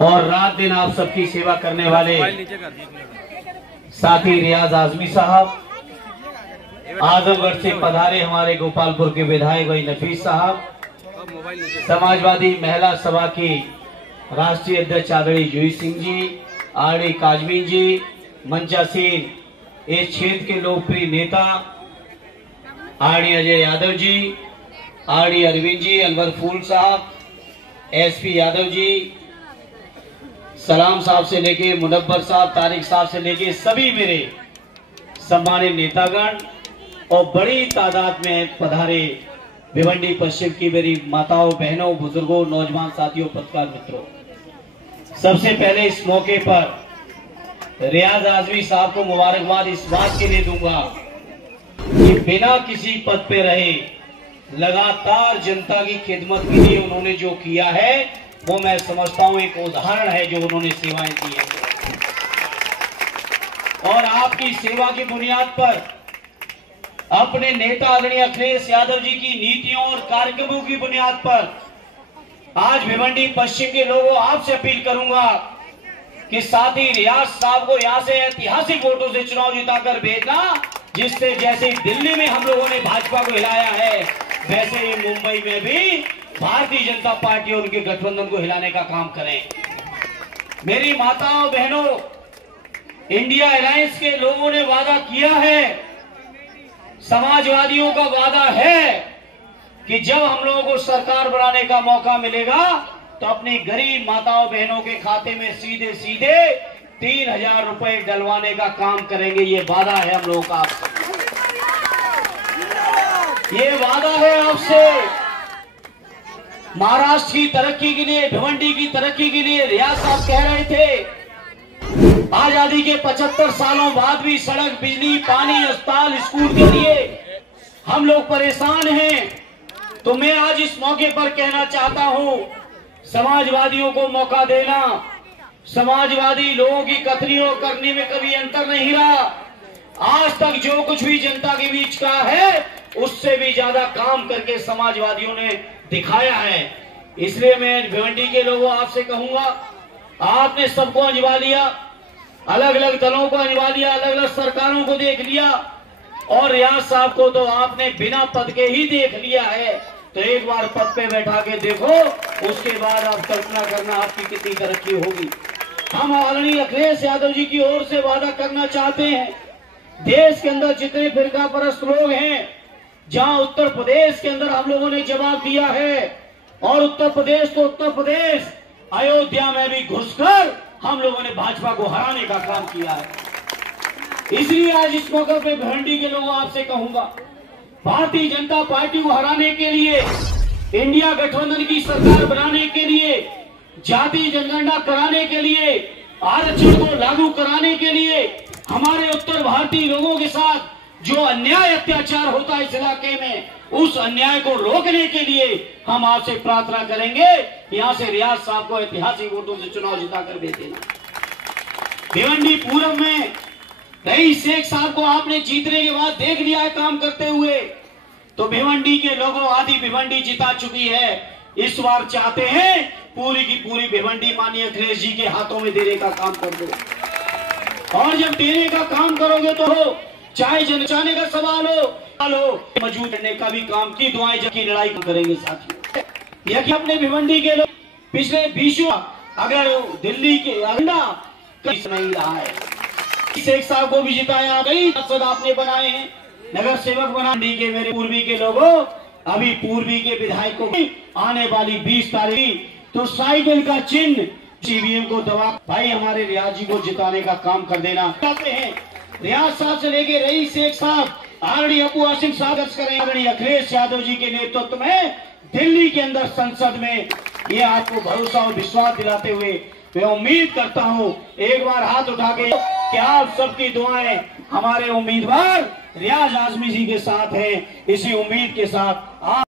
और रात दिन आप सबकी सेवा करने वाले साथी रियाज आजमी साहब, आजमगढ़ से पधारे हमारे गोपालपुर के विधायक भाई नफीस साहब, समाजवादी महिला सभा की राष्ट्रीय अध्यक्ष आदरणीय जूही सिंह जी, आरडी काजमीन जी, मंचासीन इस क्षेत्र के लोकप्रिय नेता आरडी अजय यादव जी, आरडी अरविंद जी, अनवर फूल साहब, एसपी यादव जी, सलाम साहब से लेके मुनव्वर साहब, तारिक साहब से लेके सभी मेरे सम्मानित नेतागण और बड़ी तादाद में पधारे भिवंडी पश्चिम की मेरी माताओं, बहनों, बुजुर्गों, नौजवान साथियों, पत्रकार मित्रों, सबसे पहले इस मौके पर रियाज आजमी साहब को मुबारकबाद इस बात के लिए दूंगा कि बिना किसी पद पे रहे लगातार जनता की खिदमत के लिए उन्होंने जो किया है वो मैं समझता हूं एक उदाहरण है जो उन्होंने सेवाएं दी है। और आपकी सेवा की बुनियाद पर अपने नेता आदरणीय अखिलेश यादव जी की नीतियों और कार्यक्रमों की बुनियाद पर आज भिवंडी पश्चिम के लोगों आपसे अपील करूंगा कि साथी रियाज साहब को यहां से ऐतिहासिक वोटों से चुनाव जिताकर भेजना, जिससे जैसे दिल्ली में हम लोगों ने भाजपा को हिलाया है वैसे ही मुंबई में भी भारतीय जनता पार्टी और उनके गठबंधन को हिलाने का काम करें। मेरी माताओं, बहनों, इंडिया अलायंस के लोगों ने वादा किया है, समाजवादियों का वादा है कि जब हम लोगों को सरकार बनाने का मौका मिलेगा तो अपनी गरीब माताओं बहनों के खाते में सीधे सीधे 3000 रुपए डलवाने का काम करेंगे। ये वादा है हम लोगों का आपसे, ये वादा है आपसे। महाराष्ट्र की तरक्की के लिए, भिवंडी की तरक्की के लिए रियाज साहब कह रहे थे आजादी के 75 सालों बाद भी सड़क, बिजली, पानी, अस्पताल, स्कूल के लिए हम लोग परेशान हैं। तो मैं आज इस मौके पर कहना चाहता हूं, समाजवादियों को मौका देना, समाजवादी लोगों की कथनी और करनी में कभी अंतर नहीं रहा। आज तक जो कुछ भी जनता के बीच का है उससे भी ज्यादा काम करके समाजवादियों ने दिखाया है। इसलिए मैं भिवंडी के लोगों आपसे कहूंगा, आपने सबको अंजवा लिया, अलग अलग दलों को अंजवा लिया, अलग अलग सरकारों को देख लिया और रियाज साहब को तो आपने बिना पद के ही देख लिया है। तो एक बार पद पे बैठा के देखो, उसके बाद आप कल्पना करना आपकी कितनी तरक्की होगी। हम आदरणीय अखिलेश यादव जी की ओर से वादा करना चाहते हैं, देश के अंदर जितने फिरका परस्त लोग हैं, जहां उत्तर प्रदेश के अंदर हम लोगों ने जवाब दिया है और उत्तर प्रदेश तो उत्तर प्रदेश, अयोध्या में भी घुसकर हम लोगों ने भाजपा को हराने का काम किया है। इसलिए आज इस मौके पे भिवंडी के लोगों आपसे कहूंगा, भारतीय जनता पार्टी को हराने के लिए, इंडिया गठबंधन की सरकार बनाने के लिए, जाति जनगणना कराने के लिए, आरक्षण को लागू कराने के लिए, हमारे उत्तर भारतीय लोगों के साथ जो अन्याय अत्याचार होता है इस इलाके में, उस अन्याय को रोकने के लिए हम आपसे प्रार्थना करेंगे, यहां से रियाज साहब को ऐतिहासिक वोटों से चुनाव जिताकर भेज देना। भिवंडी पूर्व में रईस शेख साहब को आपने जीतने के बाद देख लिया है काम करते हुए, तो भिवंडी के लोगों आधी भिवंडी जिता चुकी है। इस बार चाहते हैं पूरी की पूरी भिवंडी माननीय अखिलेश जी के हाथों में देने का काम कर दो। और जब देने का काम करोगे तो हो, चाहे जन बचाने का सवाल हो, मौजूद करने का भी काम की दुआएं जबकि लड़ाई करेंगे साथियों। यह अपने भिवंडी के लोग पिछले 20 अगर दिल्ली के अगला कहीं नहीं रहा है, शेख साहब को भी जिताया, कई सांसद आपने बनाए हैं, नगर सेवक बनाने के मेरे पूर्वी के लोगों, अभी पूर्वी के विधायकों की आने वाली 20 तारीख तो साइकिल का चिन्ह सीबीएम को दबा भाई हमारे रियाज जी को जिताने का काम कर देना चाहते हैं। रियाज साहब से लेके रईस शेख साहब, आरडी अबू आसिम साहब करें, आदरणीय अखिलेश यादव जी के नेतृत्व में दिल्ली के अंदर संसद में, ये आपको भरोसा और विश्वास दिलाते हुए मैं उम्मीद करता हूं, एक बार हाथ उठा के कि आप सबकी दुआएं हमारे उम्मीदवार रियाज आजमी जी के साथ हैं। इसी उम्मीद के साथ आप